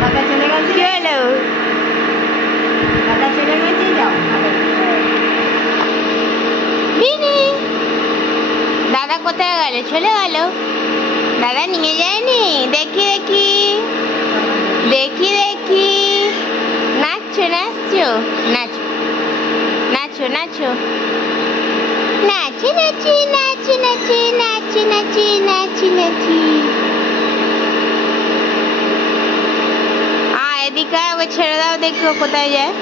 দাদা চলে গেছে? কি হলো দাদা চলে গেছে? যাও। হবে। দাদা কোথায় গেল? চলে গেল? দাদা নিয়ে যায়নি? দেখি দেখি। দেখি দেখি। নাচছো নাচছো? নাচো। নাচো নাচো। নাচি নাচি নাচি নাচি নাচি নাচি নাচি নাচি। এদিকে আবার ওকে ছেড়ে দাও দেখো কোথায় যায়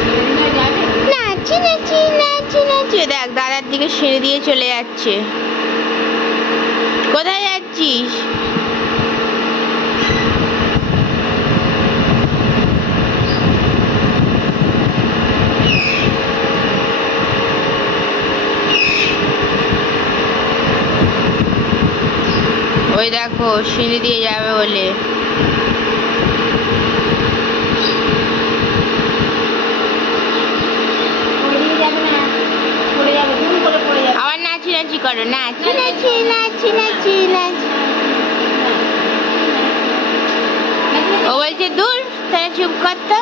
ছেলেমেয়ে যাবে নাচি নাচি নাচি নাচি। দেখ দাদার দিকে সিঁড়ি দিয়ে চলে যাচ্ছে। কোথায় যাচ্ছিস? ওই দেখো সিঁড়ি দিয়ে যাবে বলে। আবার নাচি নাচি করো নাচি। নাচি নাচি নাচি নাচি। ও বলছে দূর তাহলে চুপ করতো